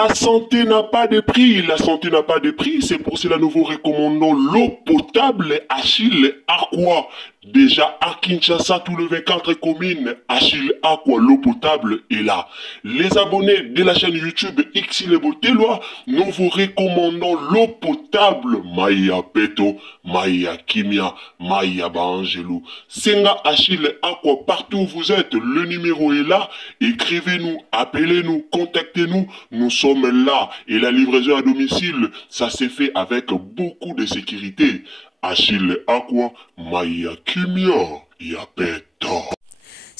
La santé n'a pas de prix, la santé n'a pas de prix, c'est pour cela nous vous recommandons l'eau potable Achille Aqua. Déjà à Kinshasa, tous les 24 communes, Achille Aqua, l'eau potable est là. Les abonnés de la chaîne YouTube Xile Boteloa, nous vous recommandons l'eau potable Maya Peto, Maya Kimia, Maya Bangelou. Senga Achille Aqua, partout où vous êtes, le numéro est là. Écrivez-nous, appelez-nous, contactez-nous. Nous sommes là. Et la livraison à domicile, ça s'est fait avec beaucoup de sécurité. Achille Aqua, Maya Kimia, Yapeto.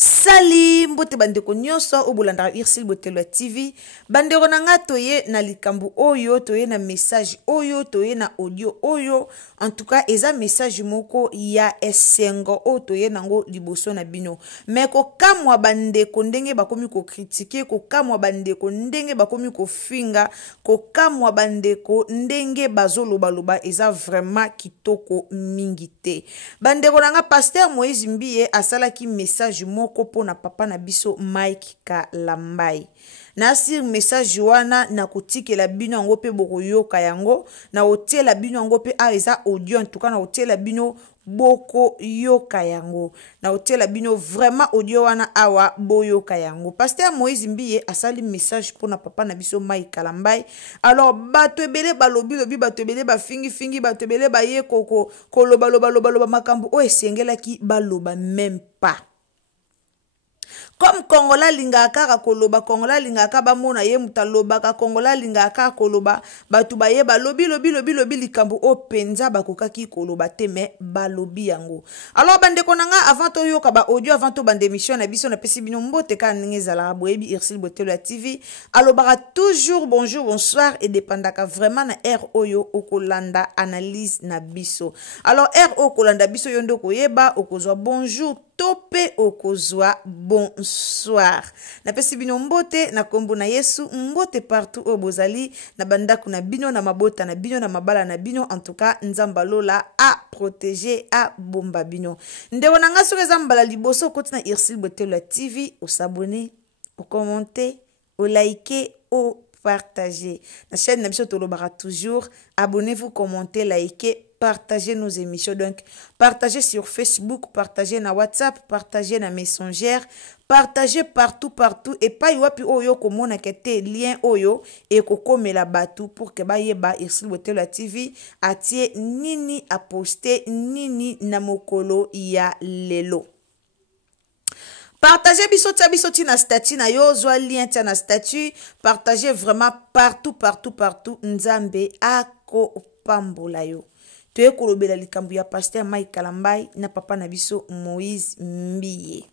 Salim bote bandeko nyonso obolanda Irsil Boteloa TV bandeko nanga toye na likambu oyo toye na message oyo toye na audio oyo en tout cas eza message moko ya esengo o toye nango liboso na bino mais ko kamwa bandeko ndenge bakomi ko critiquer ko kamwa bandeko ndenge bakomi ko finga ko kamwa bandeko ndenge bazoloba loba eza vraiment kitoko mingite bandeko nanga pasteur Moïse Mbiye asalaki message moko pona papa na biso Mike Kalambai na sir message wana na kotikela bino yango pe bokoyoka yango na hotela bino yango pe eza audio en tout cas na hotela bino boko yoka yango na hotela bino vraiment audio wana awa boyoka yango pasteur Moïse Mbiye asali message pona papa na biso Mike Kalambai alors bato ebele balobi lobi bato ebele ba fingi bato ebele ba ye koko koloba makambo o esengelaki baloba même pas. Comme Kongola lingaka koloba Kongola lingaka bamona ye mutaloba ka Kongola lingaka koloba batu baye balobi lobi likambu o penza bakokaki koloba te me balobi yango. Alors bandeko nanga avant to yoka ba audio avant to bande émission na biso na pesi bino mbote ka ngezala boyebi Irsil Boteloa TV alobara toujours bonjour bonsoir et dépendaka vraiment na air oyo okolanda analyse na biso. Alors air okolanda biso yondo koyeba okozwa bonjour tope okozwa bonsoir. Na pesi bino mbote na kombo na Yesu mbote partout au bozali na bandaku na bino na mabota na bino na mabala na bino en tout cas nzambalola a protéger a bomba bino. Ndewo nanga soke zambala liboso koti na Irsil Boteloa TV au s'abonner, au commenter, au liker, au partager. La chaîne Nabiso Tolobara toujours. Abonnez-vous, commentez, likez, partagez nos émissions. Donc, partagez sur Facebook, partagez na WhatsApp, partagez na Messenger, partagez partout. Et pas yoapi oyo komona kete lien oyo et koko mela batu pour que ba yeba Irsil Boteloa TV atie nini a poster nini na mokolo ya lelo. Partagez bisoti na statut na yo zwa lien tia na statut partagez vraiment partout nzambe ako pambola yo toye kolobela likambu ya pasteur Mike Kalambai na papa na biso Moïse Mbiye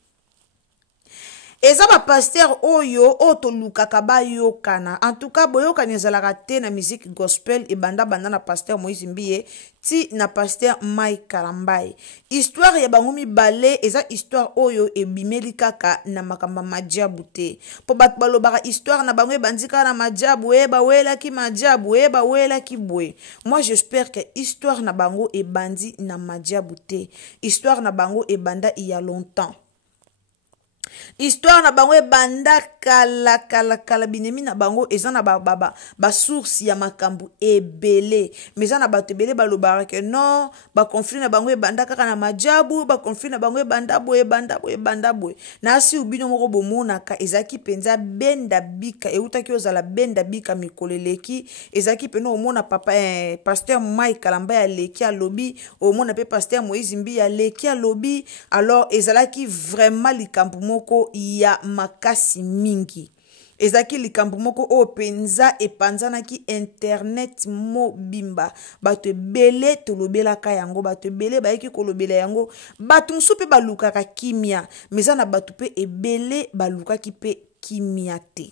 eza ba pasteur oyo otolukaka bayokana en tout cas boyokana ezalaka te na musique gospel e banda na pasteur Moïse Mbiye ti na pasteur Mike Kalambai histoire ya bango mibale eza histoire oyo ebimeli kaka na makamba majabu te po bat balobaka histoire na bango ebandika na majabu bawelaki majabu bawelaki bwe moi j'espère que histoire na bango ebandi na majabu te histoire na bango ebanda il y a longtemps. Histoire na bango banda kala binemi na bango eza na ba source ya makambu ebele mais eza na bato ebele balobara que non ba conflit na bango banda kaka na majabu ba conflit na bango banda boye na si ubino moko bomonaka ezaki penza benda bika eutaki ozala benda bika mikoleleki ezaki peno omona papa pasteur Mike Kalambai aleki alobi omona pe pasteur Moïse Mbiye aleki alobi alors ezalaki vraiment likambu moko ya makasi mingi ezaki likambu moko o penza epanzanaki internet mobimba bato ebele tolobelaka yango bato ebele bayeki kolobela yango bato nsu pe balukaka kimia meza na bato pe ebele balukaki pe kimia te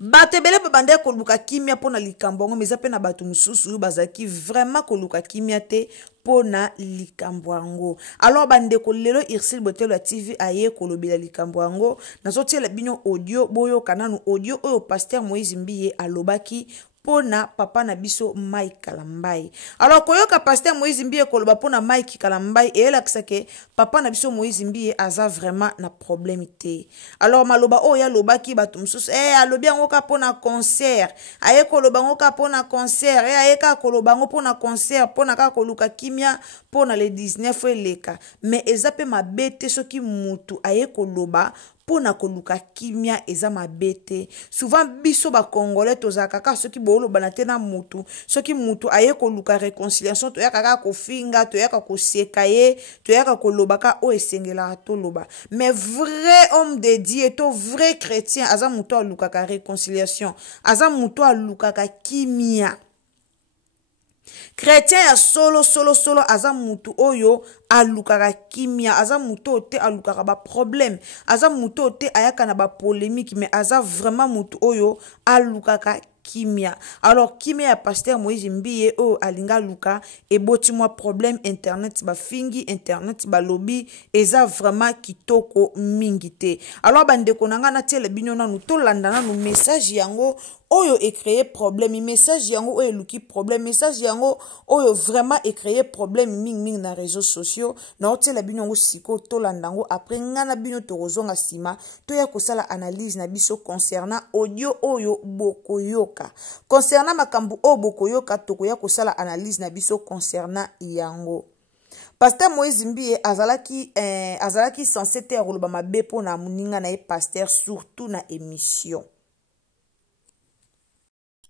bato ebele pe bande koluka kimia pona likambu yango meza pe na bato mususu bazaki vraiment koluka kimia te pona likambu yango alors bande ko lelo Irsil Boteloa TV aye kolobela likambu yango nazotiela bino audio boyo kananu audio oyo pasteur Moïse Mbiye alobaki pona papa na biso Mike Kalambai. Alors koyoka pasteur Moïse Mbie koloba pona Mike Kalambai et elakisake papa na biso Moïse Mbie aza vraiment na problème te. Alors maloba oya lobaki bato mususu alobi yango ka pona concert aye koloba yango ka pona concert aye ka koloba yango pona concert pona ka koluka kimia pona le 19 eleka mais ezape mabete soki mutu aye koloba pona koluka kimia eza mabete. Souvent biso ba congolais tozaka ka soki boloba na tena mutu soki mutu aye koluka réconciliation to yaka ka kofinga to yaka koseka ye to yaka koloba ka o esengela to loba. Mais vrai homme de Dieu to vrai chrétien aza mutu aluka ka réconciliation aza mutu aluka ka kimia. Chrétien ya solo aza mutu oyo alukaka kimia aza mutu ote alukaka ba problème aza mutu ote ayaka na ba polémique mais aza vraiment mutu oyo alukaka kimia. Alors kimia ya pasteur Moïse Mbie o alinga luka eboti mwa problème internet ba fingi internet ba lobby eza vraiment kitoko mingi te. Alors bandeko nanga na tele bino nanu to landa nanu message yango oyo e créer problème message yango oyo luki problème message yango oyo vraiment e créer problème mingi na réseaux sociaux na tele bino ngo siko to landango après ngana bino to rozonga sima to ya kosala analyse na biso concernant audio oyo bokoyoka. Concernant makambu o bokoyoka tokoya kosala analyse na biso concernant yango. Pasteur Moïse Mbie azalaki censé te roloba mabe pona muninga na pasteur surtout na émission.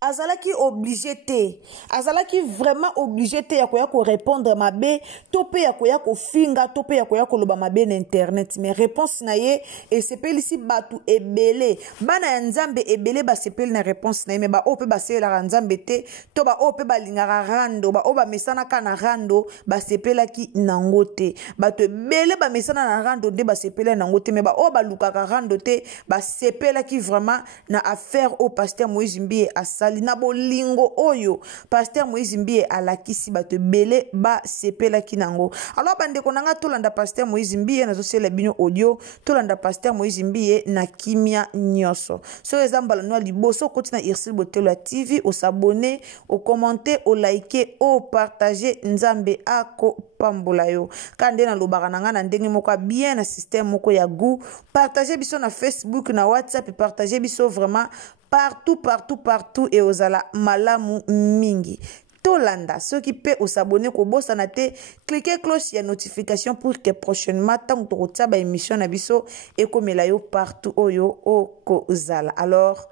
Azalaki obligé te azalaki vraiment obligé te ya koya ko répondre mabe tope ya koya ko finga tope ya koya ko loba mabe na internet mais réponse na ye et sepeli si batu ebele bana ya nzambe ebele ba sepeli na réponse na ye mais ba ope ba sela nzambe te to ba ope ba lingara rando ba oba mesana kana rando ba sepelaki nango te batu ebele ba mesana na rando de ba sepela nango te mais ba oba lukaka rando te ba sepelaki vraiment na affaire au pasteur Moïse Mbie na bolingo oyo pasteur Moïse Mbie alakisi bato belé ba sepela kinango. Alors bande konanga tolanda pasteur Moïse Mbie na zosela bino audio tolanda pasteur Moïse Mbie na kimia nyoso so ezambala no liboso koti na Irsil Botelo TV o s'abonner o commenter o liker o partager nzambe ako pambola yo kande na lobaka nanga na ndenge moko bien na système moko ya goût partager biso na Facebook na WhatsApp partager biso vraiment partout et ozala malamu mingi tolanda ceux qui peut s'abonner ko bossa na te cliquez cloche ya notification pour que prochainement tant que tu ba émission na biso et comme la yo partout oyo o kozala. Alors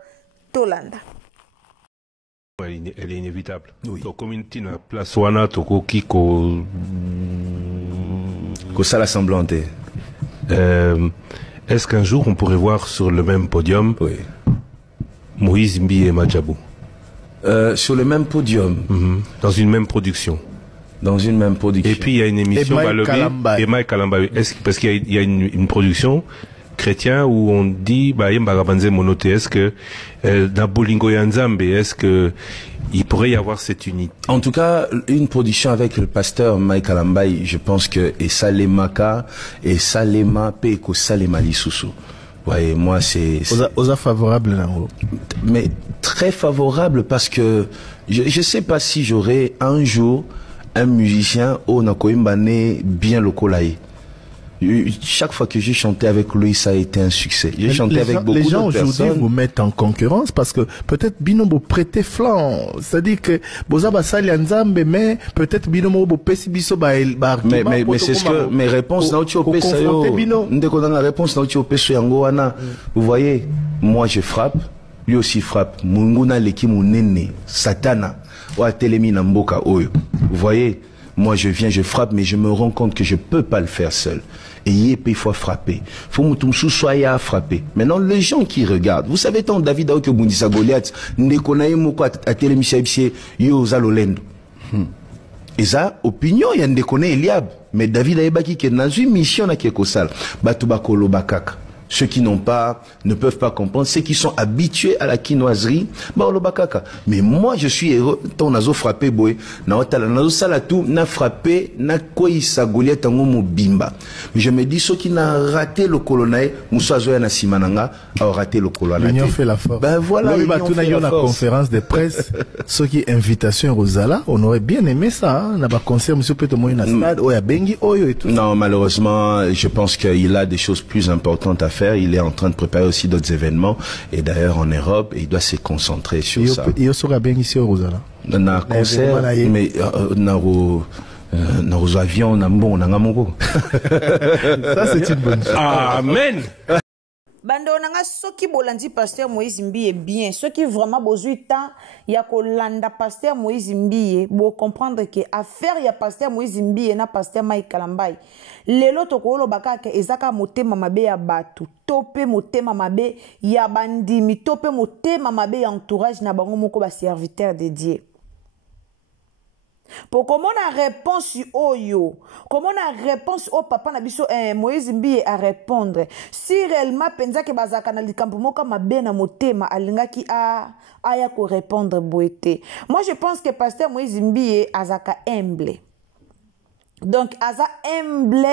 tolanda elle est inévitable. Oui. Donc community na place wana toko kiko ça la semblante. Est-ce qu'un jour on pourrait voir sur le même podium Oui. Moïse Mbie et Madjabou sur le même podium. Dans une même production. Dans une même production. Et puis il y a une émission et Mike Kalambai. Parce qu'il y a une production chrétien où on dit est-ce que dans Bolingo Yanzambe, est-ce que il pourrait y avoir cette unité? En tout cas, une production avec le pasteur Mike Kalambai, je pense que et Salemaka et Salema Peko Salema Lisusu. Ouais, moi c'est Osa favorable là. Mais très favorable parce que je sais pas si j'aurais un jour un musicien au Nakoimbane bien locolaï. Chaque fois que j'ai chanté avec lui, ça a été un succès. J'ai chanté avec beaucoup de personnes. Les gens aujourd'hui vous mettent en concurrence parce que peut-être Binomo prêter flanc. C'est-à-dire que Bozaba Sali Nzambe, mais peut-être Binomo Bopesi Biso mais c'est ce que mes réponses na uchi opesa yo. Ndeko na réponse na uchi opesa yango wana. Vous voyez, moi je frappe, lui aussi frappe. Munguna leki munene, Satana, wa telemi na mboka oyo. Vous voyez, moi je viens, je frappe, mais je me rends compte que je peux pas le faire seul. Et il faut frapper. Faut moutoumsou soya frapper. Maintenant, les gens qui regardent, vous savez, tant David Aoke Bundisa Goliath, Ndekonaye Moko à Télémichel Yo Zalolendo. Et ça, opinion, il y a Ndekone Eliab. Mais David Aebaki qui est dans une mission à Kekosal. Batubakolo Bakaka. Ceux qui ne peuvent pas comprendre, ceux qui sont habitués à la quinoiserie, mais moi je suis heureux, ton nazo frappé boy, nazo salatou, na frappé, na koi sa Goliath tango mobimba. Mais je me dis, ceux qui n'ont raté le colonel, Moussa Zoya na Simananga, a raté le colonel. L'union fait la force. Ben voilà, l'union fait la force. Conférence de presse, ceux qui invitation Rosala, on aurait bien aimé ça, hein, na ba concert, monsieur Peto Moïna Stade, Oya Bengi, Oyo et tout. Non, malheureusement, je pense qu'il a des choses plus importantes à faire. Il est en train de préparer aussi d'autres événements. Et d'ailleurs, en Europe, il doit se concentrer sur ça. Il sera bien ici au Rosala. Dans un concert, mais dans avions, on a bon, on a un ça, c'est une bonne chose. Amen. Bando nanga soki bolandi pasteur Moïse Mbiye bien, soki vraiment besoin temps ya kolanda pasteur Moïse Mbiye, bo comprendre que affaire ya pasteur Moïse Mbiye na pasteur Mike Kalambay. Lelo tokolo bakaka ezaka motema mabe ya batu, tope motema mabe ya bandimi, tope motema mabe ya entourage na bango moko ba serviteur de Dieu. Pour comment on a réponse oyo, comment on a réponse au papa na biso Moïse Mbiye à répondre si réellement penza ke bazaka na likambo moka mabe na motema alingaki aya ko répondre boete. Moi je pense que pasteur Moïse Mbiye azaka humble. Donc aza humble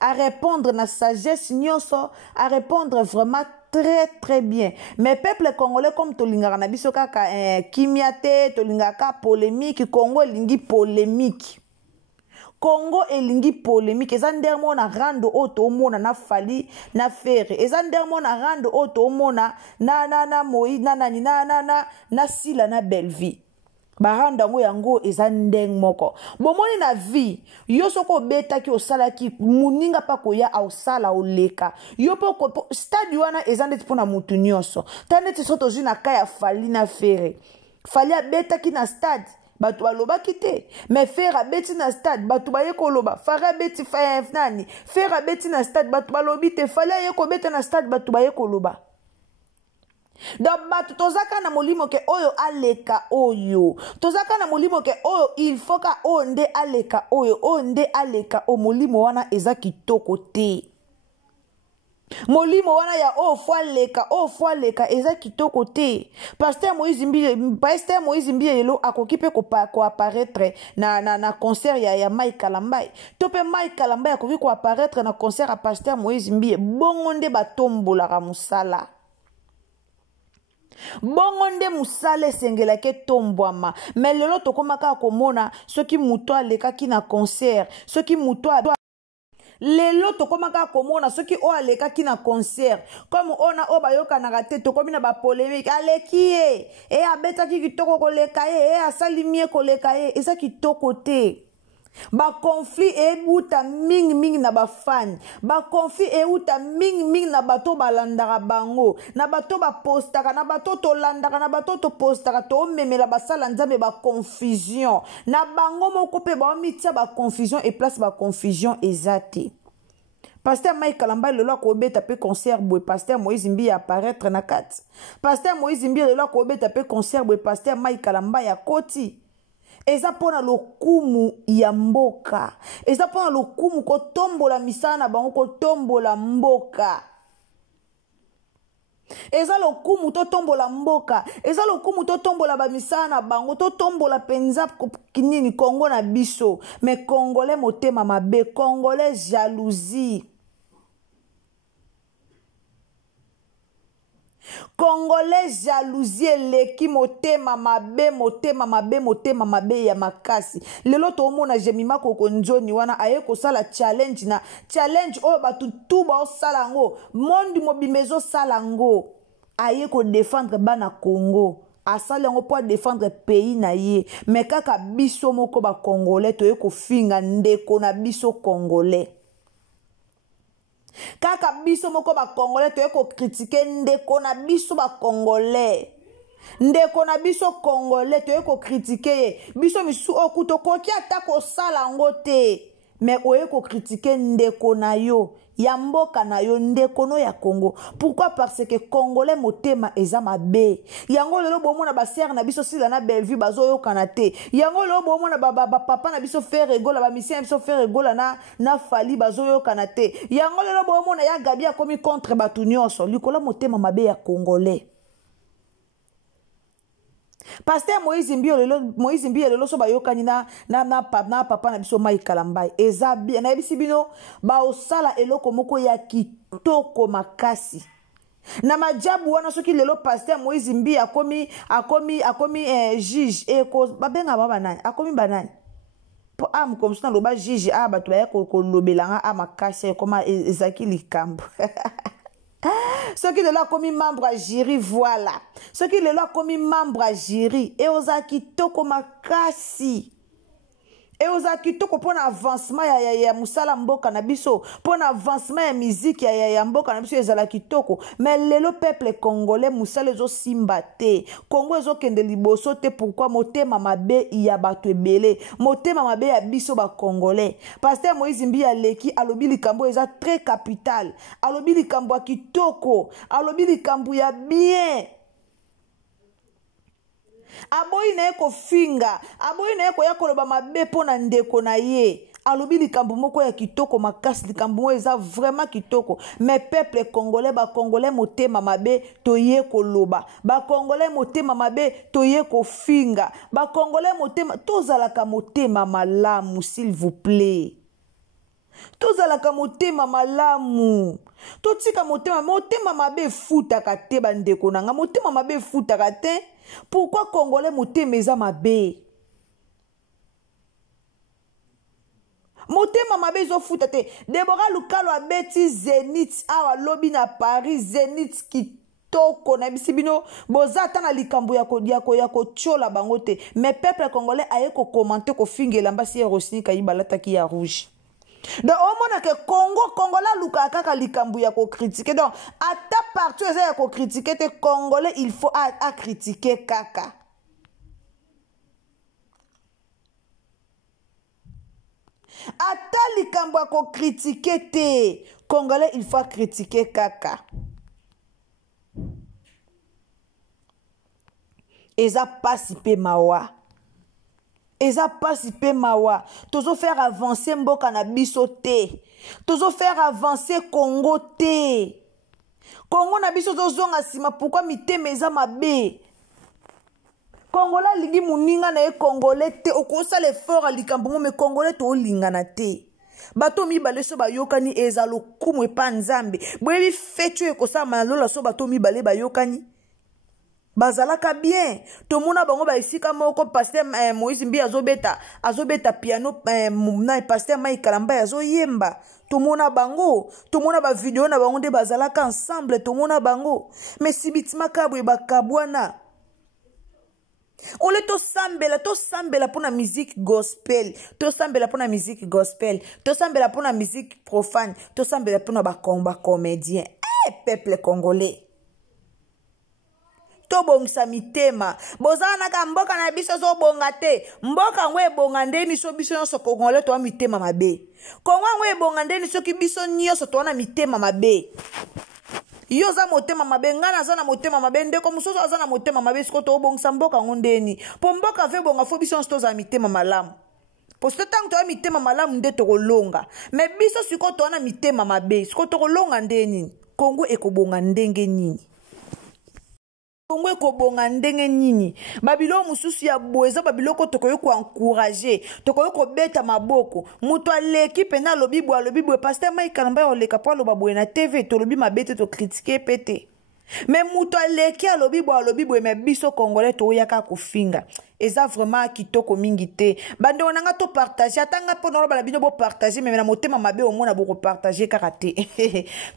à répondre na sagesse nyonso, à répondre vraiment très bien. Mais peuple congolais comme tolingaka na biso kaka kimiate, tolingaka polémique, Congo lingi polémique. Congo elingi polémique. Eza ndermo na rando oto omona na fali na fere. Eza ndermo na rando oto omona na moi na sila na belvi. Baranda ngo yango eza ndeng moko. Bomoni na vie, yo soko beta ki osala ki muninga pa koya au sala oleka. Yo po stade wana eza ndeti pona mutu nyonso. Tande ti soto zina kaya fali na fere. Fali a beta ki na stade. Batu baloba kite. Mais fera beti na stade. Batu baye koloba. Fara beti nani. Fera beti na stade. Batu balobi te. Fali a yeko beta na stade. Batu baye koloba. Donc batu tozaka na molimo ke oyo aleka oyo. Tozaka na molimo ke oyo il faut ka onde aleka oyo. Onde aleka o molimo wana eza kitoko te. Molimo wana ya o fois leka eza kitoko te. Pasteur Moïse Mbiye yelo akokipe ko apparaître na concert ya Mike Kalambay. Tope Mike Kalambay akoki ko apparaître na concert à Pasteur Moïse Mbiye. Bongonde batombola ka musala. Bongonde musale sengela ke tombwama. Mais lelo tokomaka komona soki muto aleka ki na concert, soki muto lelo tokomaka komona soki o aleka ki na concert comme ona o bayoka na rate tokomi na ba polémique aleki e abeta ki kitoko koleka e asalimie koleka eza kitoko te. Ba conflit euta mingi na ba fan. Ba conflit euta mingi na bato balandaka bango. Na bato ba postaka, na bato to landaka, na bato to postaka to memela basala nzambe ba confusion. Na bango moko pe ba mitia ba confusion et place ba confusion ezate. Pasteur Mike Kalambay lelo ko beta pe concert boy Pasteur Moïse Mbiye apparaître na kat. Pasteur Moïse Mbiye lelo ko beta pe concert boy Pasteur Mike Kalambay ya koti. Eza pona lokumu ya mboka. Eza pona lokumu ko tombola misana bango ko tombola mboka. Eza lokumu to tombola mboka. Eza lokumu to tombola ba misana bango to tombola penza kinini Congo na biso. Mais Congolais motema mabe, Congolais jalousie. Congolais jalousie leki motema mabe ya makasi. Lelo to mona jemima kokonjoni wana aye ko sala challenge o batu tuba o sala ngo monde mobimezo sala ngo aye ko défendre bana Congo. Asala ngo po défendre pays na ye. Mais kaka biso moko ba Congolais to ye ko finga ndeko na biso Congolais. Kaka biso moko ba Congolais to eko critiquer ndeko na biso ba Congolais. Ndeko na biso Congolais to eko critiquer biso misu okuto koki atako sala ngote. mais oye ko critiquer ndeko na yo ya mboka na yo ndeko no ya Congo. Pourquoi? Parce que Congolais motema eza mabe. Yango lelo bomona ba sœur na biso sila na Bellevue bazo yo kanate. Yango lelo bomona ba papa na biso faire rigola ba mission biso faire rigola na Fali bazo yo kanate. Yango lelo bomona ya Gabi a komi contre batu nyonso. Likola motema mabe ya Congolais. Pasteur Moïse Mbio lelo so bayokani na papa na biso Mai Kalambai eza bien na bisi bino ba osala eloko moko ya kitoko makasi na majabu wana soki lelo Pasteur Moïse Mbio akomi juge eko babenga baba nani akomi banani po am comme ça loba juge batu ba ko lobelanga makasi koma ezaki likambo. Ce qui est là comme membre à jury, voilà. Ce qui est là comme membre à jury. Et aux akitoko makasi. Et aux akitoko pour l'avancement ya musala mboka na biso. Pour l'avancement ya musique ya mboka na biso ezala kitoko. Mais le peuple congolais musala zo simbate. Congo ezo kende liboso te pourquoi motema mabe ya bato ebele. Motema mabe ya biso ba congolais. Pasteur Moïse Mbia leki alobi likambo eza très capital. Alobi likambo ya kitoko. Alobi likambo ya bien. Aboyi na eko finga, aboyi na eko ya koloba mabe pona ndeko na ye. Alobi likambo moko ya kitoko makasi likambo mo eza vraiment kitoko. Mais peuple congolais ba congolais motema mabe toye koloba. Ba congolais motema mabe toye ko finga. Ba congolais motema tozalaka motema malamu s'il vous plaît. Tozalaka motema malamu. Totika motema mabe futa kate bandeko nanga motema mabe futa kate. Pourquoi Congolais motema eza mabe? Motema mabe zo futa te. Deborah Lukalo abeti Zenith awa lobi na Paris Zenith kitoko na bisibino bozata na likambo ya ko chola bango te. Mais peuple congolais aye ko commenter ko fingela mbasi Rosini Kayibalata ki ya rouge. Donc au moins que Congola luka kaka likambu ya ko critiquer. Donc à ta partout eza ya ko critiquer te Congolais il faut à critiquer kaka. À ta likambu ya ko critiquer te Congolais il faut critiquer kaka. Eza pasipe mawa. Eza pasipe mawa. Tozo faire avancer mboka na biso te. Tozo faire avancer Congo te. Congo na biso tozonga sima pourquoi miteme eza mabe. Congola lingi muninga na e Congolais te. Okosa l'effort a likambo me Congolais to linga na te. Bato mibale so bayokani eza lokumu epa nzambe. Boyebi fetu ekosa malola so bato mibale bayokani. Bazalaka bien. Tomona bango ba isika moko Pasteur Moïse Mbia azobeta piano na Pasteur Mai Kalambai azoyemba. Tomona bango, tomona ba video na bango de bazalaka ensemble, tomona bango. Mais sibitima kabwe bakabwana. Ole to sambela pona musique gospel, to sambela pona musique gospel, to sambela pona musique profane, to sambela pona ba comédien. Peuple congolais. To bongisa mitema bozana ka mboka na biso zo bonga te mboka ngwe bonga ndeni so biso nyonso Congolais to mitema mabe Kongo ngwe bonga ndeni so ki biso nyonso to na mitema mabe yo za motema mabe ngana za na motema mabe ndeko musoso za na motema mabe siko to bongisa mboka ngondeni po mboka ve bonga fo biso nyonso to za mitema malamu po so tango to mitema malamu nde to kolonga me biso siko to na mitema mabe siko to kolonga ndeni Kongo ekobonga ndenge nini Kongo ekobonga ndenge nini babilo mususu ya boeza babilo ko tokoyo ko encourager tokoyo ko beta maboko muto aleki pena lobibwe Pasteur Mai Kalambai oleka po lo babwe na TV to lobi mabete to critiquer pété mais muto aleki alobibwe me biso Congolais to yaka ko finga eza vraiment kitoko mingi te bande onanga to partager atanga po no bala bino bo partager mais na motema mabe au mona bo partager karaté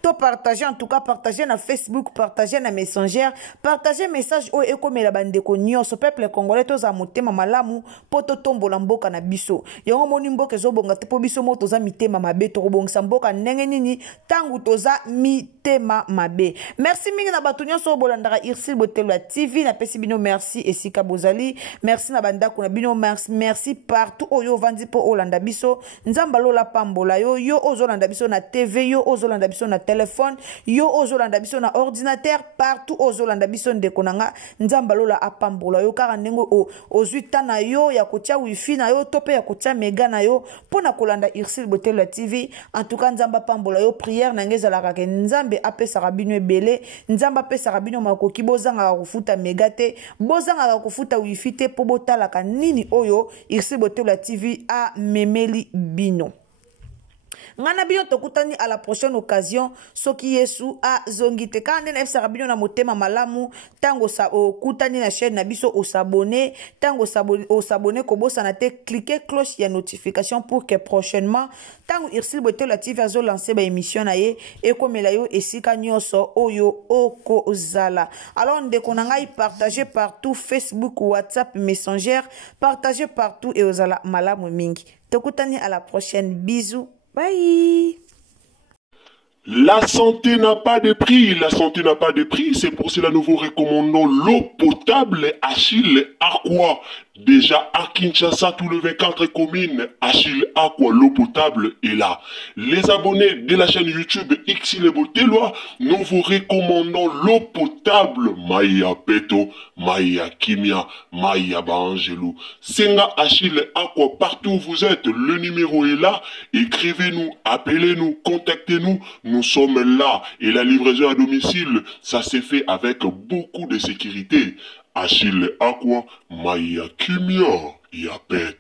to partager en tout cas partager na Facebook partager na Messenger partager message o ekomela bande ko nyonso peuple congolais to za motema malamu po to tombola mboka na biso yango moni mboka zo bonga te po biso mo to za mitema mabe to bongisa mboka ndenge nini tangu to za mitema mabe merci mingi na bato nyonso bolandaka Irsil Botelo TV na pesi bino merci esika bozali merci na bandako na bino, merci partout oyo vandi po olanda biso. Nzamba lola pambola yo, yo ozolanda biso na TV, yo ozolanda biso na téléphone, yo ozolanda biso na ordinateur, partout ozolanda biso ndeko nanga. Nzamba lola apambola yo kaka ndengo ozuita na yo ya kotia wifi na yo tope ya kotia mega na yo pona kolanda Ursule Botelo TV. En tout cas nzamba pambola yo prière na ngeza la kake nzambe apesa rabino ebele, nzamba apesa rabino makoki bozanga kufuta mega te, bozanga kufuta wifi te po botalaka nini oyo Ursule Botelo TV a memeli bino. Ngana bino tokutani à la prochaine occasion soki Yesu a zongite kande na efsa bino na motema malamu tango sa okutani na chaîne na biso o s'abonner tango s'abonner ko bosana te cliquer cloche ya notification pour que prochainement tango Ursule Botelo TV azo lancer ba émission na ye ekomela yo esika nyoso oyo okozala. Alors ndeko na ngai partager partout Facebook, WhatsApp, Messenger, partager partout et ozala malamu mingi. Tokutani à la prochaine, bisous. Bye. La santé n'a pas de prix, la santé n'a pas de prix, c'est pour cela que nous vous recommandons l'eau potable Achille Aqua. Déjà à Kinshasa, tout le 24 communes, Achille Aqua, l'eau potable est là. Les abonnés de la chaîne YouTube Ursule Botelo, nous vous recommandons l'eau potable Maya Peto, Maya Kimia, Maya Bangelou. Senga Achille Aqua, partout où vous êtes, le numéro est là. Écrivez-nous, appelez-nous, contactez-nous. Nous sommes là et la livraison à domicile, ça s'est fait avec beaucoup de sécurité. Achille Aqua, Maya Kimia, Yapet.